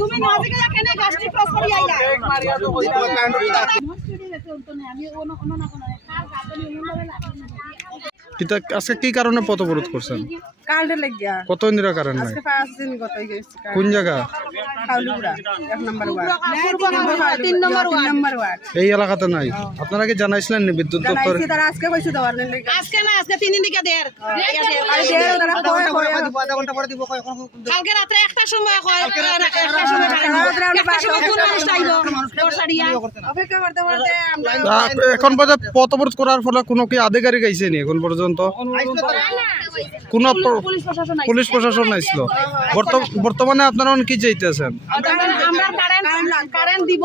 তুমি না থেকে কেন গাছটি ক্রস করি আইলা আমি অন্য না কোনো কার অন্য না কিতা আজকে কি কারণে পথ অবরোধ করছেন? কারেন্টের লাগিয়া। কত ইন্দিরা কারেন্ট নাই আজকে পাঁচ দিন গত হয়ে গেছে কোন জায়গা? কাউলিগুড়া এক নম্বর ওয়ার্ড। তিন নম্বর তিন নম্বর ওয়ার্ড। এই এলাকাতে নাই? আপনারা কি জানাইছিলেন বিদ্যুৎ দপ্তর? আজকে কইছে দেওয়ার আজকে না আজকে তিন দিন দিকে দের আরে দেড় তারা কয় কয় কালকে রাত্রে একটা সময় কয় একটা সময় একটা সময় কোন মানুষ আইব? দর্শারিয়া অপেক্ষা করতে করতে আমরা এখন পর্যন্ত পথ অবরোধ করার ফলে কোনো কি আধিকারিক আইছে নি এখন পর্যন্ত? কোন পুলিশ প্রশাসন আইছে। আইছিল। বর্তমানে আপনারা কি চাইতেছেন? আমরা কারেন্ট কারেন্ট দিব।